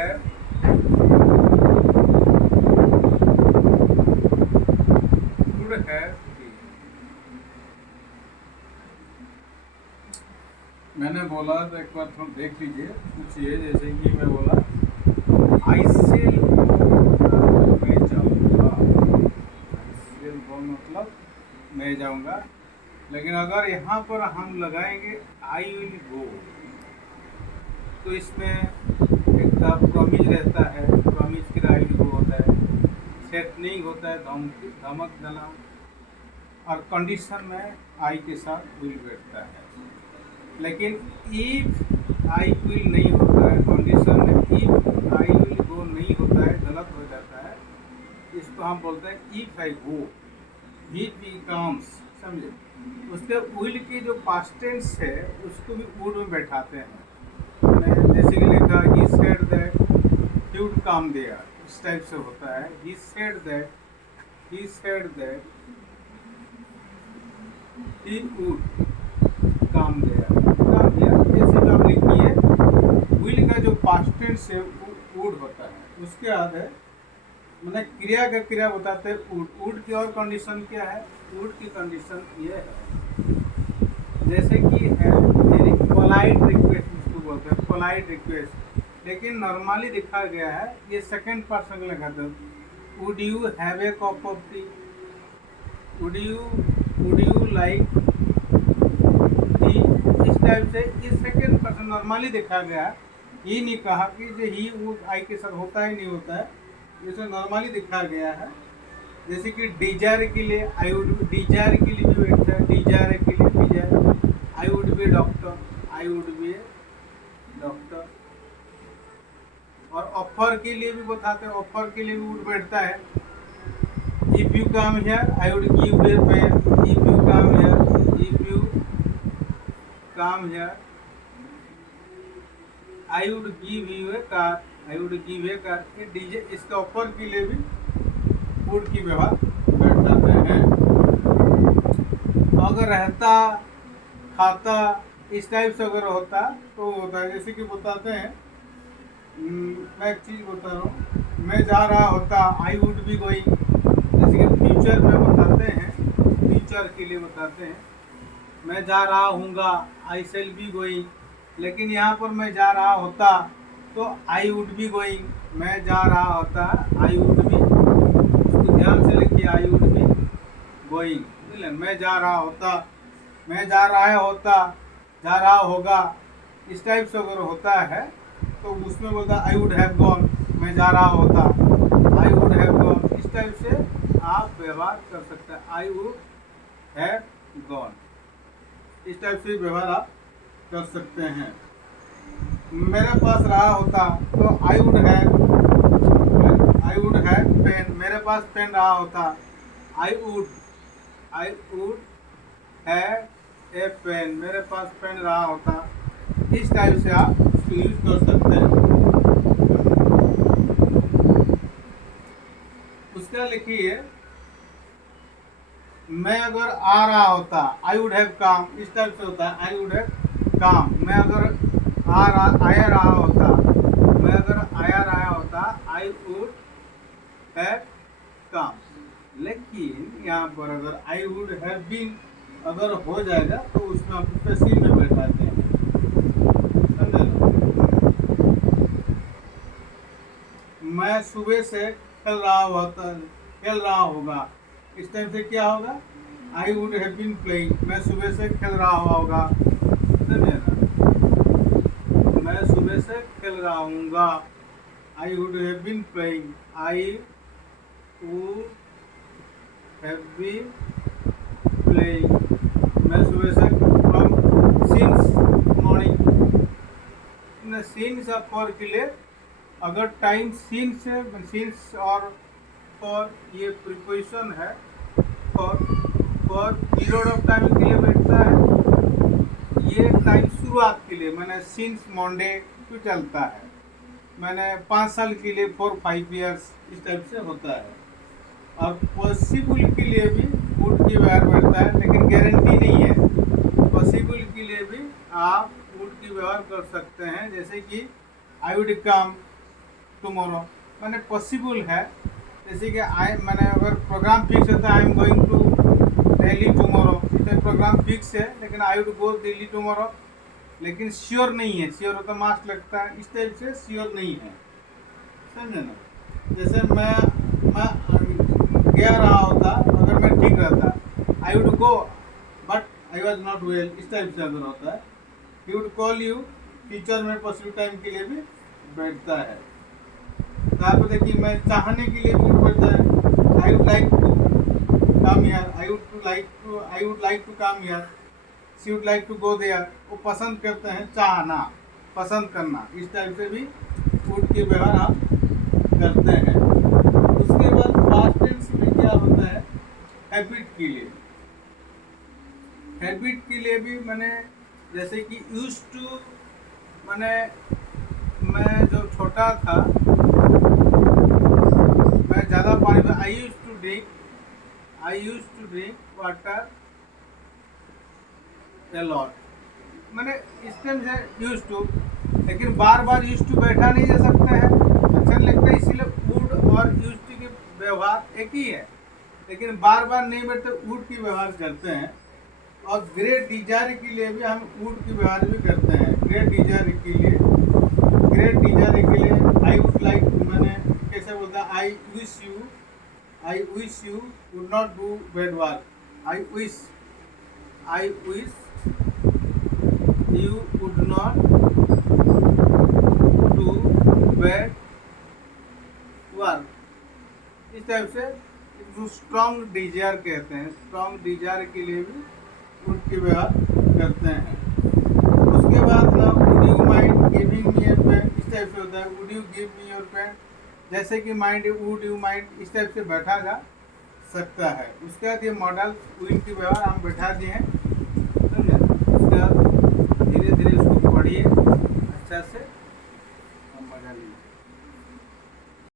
है would have been। मैंने बोला तो एक बार थोड़ा देख लीजिए, पूछिए। जैसे कि मैं बोला आई सेल मैं जाऊँगा, आई सेल गो मतलब मैं जाऊँगा। लेकिन अगर यहाँ पर हम लगाएंगे आई विल गो, तो इसमें एक प्रॉमिस रहता है, प्रॉमिस के आई विल गो होता है, थ्रेटनिंग होता है, धमक देना, और कंडीशन में आई के साथ विल बैठता है। लेकिन इफ आई विल नहीं होता है, कंडीशन में इफ आई विल गो नहीं होता है, गलत हो जाता है। इसको हम बोलते हैं if I go he becomes, समझे। उसके विल की जो पास्ट टेंस है उसको भी वुड में बैठाते हैं। जैसे कि लिखा he said that he would come there, इस टाइप से होता है। He said that he would come there, जैसे कि आप लिखिए विल का जो पास्ट टेंस है वो वुड होता है। उसके बाद है मतलब क्रिया का क्रिया बताते हैं वुड। वुड की और कंडीशन क्या है? वुड की कंडीशन ये है जैसे कि है पोलाइट रिक्वेस्ट, इसको बोलते हैं पोलाइट रिक्वेस्ट। लेकिन नॉर्मली लिखा गया है, ये सेकंड पर्सन में लिखा था, would you have a cup of T, would you like T, इस टाइप से ये सेकंड पर्सन नॉर्मली देखा गया है। ये नहीं कहा कि जो ही वो आई के साथ होता है नहीं होता है, जैसे नॉर्मली दिखा गया है। जैसे कि डिजायर के लिए आई वुड, डिजायर के लिए भी बैठता है, डिजायर के लिए desire, I would be doctor, I would be doctor. और ऑफर के लिए भी बताते हैं, ऑफर के लिए भी वुड बैठता है। If you come here I would give a pen, if you come here I would give you a car, I would give a car. ये डीजे इसके ऑफर के लिए भी वुड की व्यवहार बैठाते हैं। अगर रहता, खाता, इस टाइप से अगर होता तो होता है। जैसे कि बताते हैं, मैं एक चीज़ बता रहा हूँ, मैं जा रहा होता आई वुड बी गोइंग। जैसे कि फ्यूचर में बताते हैं, फ्यूचर के लिए बताते हैं, मैं जा रहा हूँगा आई शेल बी गोइंग। लेकिन यहाँ पर मैं जा रहा होता तो आई वुड बी गोइंग, मैं जा रहा होता आई वुड बी, उसको ध्यान से लिखिए, आई वुड बी गोइंग। मैं जा रहा होता, मैं जा रहा होता, जा रहा होगा, इस टाइप से अगर होता है तो उसमें बोलता आई वुड हैव गॉन, मैं जा रहा होता आई वुड हैव गॉन। इस टाइप से आप व्यवहार कर सकते हैं, आई वुड हैव गॉन, इस टाइप से व्यवहार आप कर सकते हैं। मेरे पास रहा होता तो आई वुड हैव पेन, मेरे पास पेन रहा होता I would have a pen, मेरे पास पेन रहा होता। इस टाइप से आप उसको यूज कर सकते हैं। उसका लिखिए, मैं अगर आ रहा होता आई वुड हैव कम, इस टाइप से होता है आई वुड हैव कम। मैं अगर आया रहा होता, मैं अगर आया रहा होता आई वुड हैव कम। लेकिन यहाँ पर अगर आई वुड हैव बीन अगर हो जाएगा तो उसमें आप उसके सीन में बैठाते हैं, समझे ना। मैं सुबह से खेल रहा होगा, इस टाइम से क्या होगा? I would have been playing, मैं सुबह से खेल रहा होगा, समझे ना। मैं सुबह से खेल रहा हूँगा, I would have been playing, I would have been playing, मैं सुबह से from since morning. Since for के लिए अगर टाइम सिंस है, सिंस और फॉर ये प्रीपोजिशन है, फॉर पीरियड ऑफ टाइम के लिए बैठता है। ये टाइम शुरुआत के लिए, मैंने सिंस मंडे क्यों चलता है, मैंने 5 साल के लिए 4-5 ईयर्स, इस टाइप से होता है। और पॉसिबल के लिए भी वुड की व्यवहार बैठता है, लेकिन गारंटी नहीं है। पॉसिबल के लिए भी आप वुड की व्यवहार कर सकते हैं। जैसे कि आई वुड कम, टुमारो, मैंने पॉसिबल है। जैसे कि मैंने अगर प्रोग्राम फिक्स होता है I am going to Delhi tomorrow, तो प्रोग्राम फिक्स है लेकिन I would go Delhi tomorrow, लेकिन श्योर नहीं है। श्योर होता मास्क लगता है, इस टाइप से श्योर नहीं है, समझे ना। जैसे मैं गया रहा होता, अगर मैं ठीक रहता आई would go but I was not well, इस टाइप से अगर होता है he would call you, future में पॉसिबल टाइम के लिए भी बैठता है। तो आप देखिए मैं चाहने के लिए भी बैठता है, I would like to come here, I would like to come here, she would like to go there. वो पसंद करते हैं, चाहना, पसंद करना, इस टाइप से भी वुड के व्यवहार आप करते हैं। उसके बाद पास्ट टेंस में क्या होता है, हैबिट के लिए। हैबिट के लिए भी मैंने जैसे कि यूज टू, मैंने मैं जब छोटा था मैं ज़्यादा पानी में I use to drink water a lot, मैंने इस टाइम से यूज टू, लेकिन बार बार यूज टू बैठा नहीं जा सकता है, अच्छा नहीं लगता है, इसीलिए वुड और यूज टू के व्यवहार एक ही है, लेकिन बार बार नहीं बैठते वुड की व्यवहार करते हैं। और ग्रेट डिजायर के लिए भी हम वुड की व्यवहार भी करते हैं। ग्रेट डिजायर के लिए आई वुड लाइक, मैंने कैसे बोलता, I wish you would not do bad work, I wish you would not do bad work, इस टाइप से जो स्ट्रॉन्ग डिजायर कहते हैं, स्ट्रॉन्ग डिजायर के लिए भी वुड की व्यवहार करते हैं। उसके बाद ना would you mind giving me your pen, इस टाइप से होता है, would you give me your pen, जैसे कि माइंड, वुड यू माइंड, इस टाइप से बैठा जा सकता है। उसके बाद ये मॉडल विल की व्यवहार हम बैठा दिए हैं, समझे। उसके बाद धीरे धीरे उसको पढ़िए।